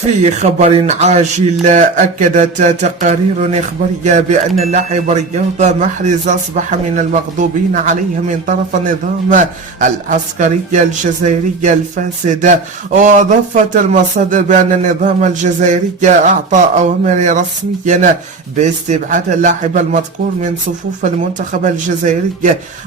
في خبر عاجل، أكدت تقارير إخبارية بأن اللاعب رياض محرز أصبح من المغضوبين عليه من طرف النظام العسكري الجزائري الفاسد. وأضافت المصادر بأن النظام الجزائري أعطى أوامر رسميا باستبعاد اللاعب المذكور من صفوف المنتخب الجزائري،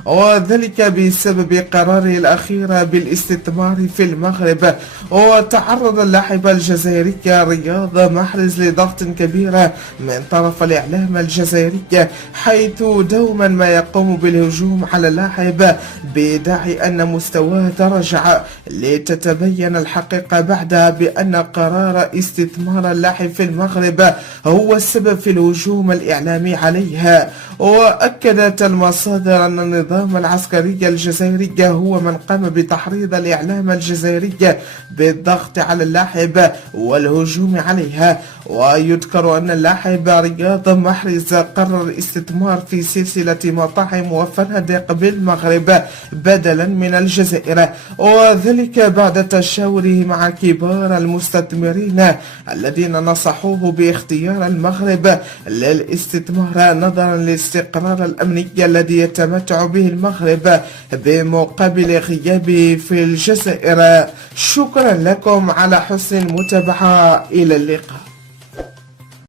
وذلك بسبب قراره الأخير بالاستثمار في المغرب. وتعرض اللاعب الجزائري رياض محرز لضغط كبير من طرف الإعلام الجزائري، حيث دوما ما يقوم بالهجوم على اللاعب بداعي أن مستواه تراجع، لتتبين الحقيقة بعدها بأن قرار استثمار اللاعب في المغرب هو السبب في الهجوم الإعلامي عليه. وأكدت المصادر أن النظام العسكري الجزائري هو من قام بتحريض الإعلام الجزائري بالضغط على اللاعب والهجوم عليها. ويذكر أن اللاعب رياض محرز قرر الاستثمار في سلسلة مطاعم وفنادق بالمغرب بدلا من الجزائر، وذلك بعد تشاوره مع كبار المستثمرين الذين نصحوه باختيار المغرب للاستثمار نظرا للاستقرار الأمني الذي يتمتع به المغرب بمقابل غيابه في الجزائر. شكرا لكم على حسن المتابعة، إلى اللقاء.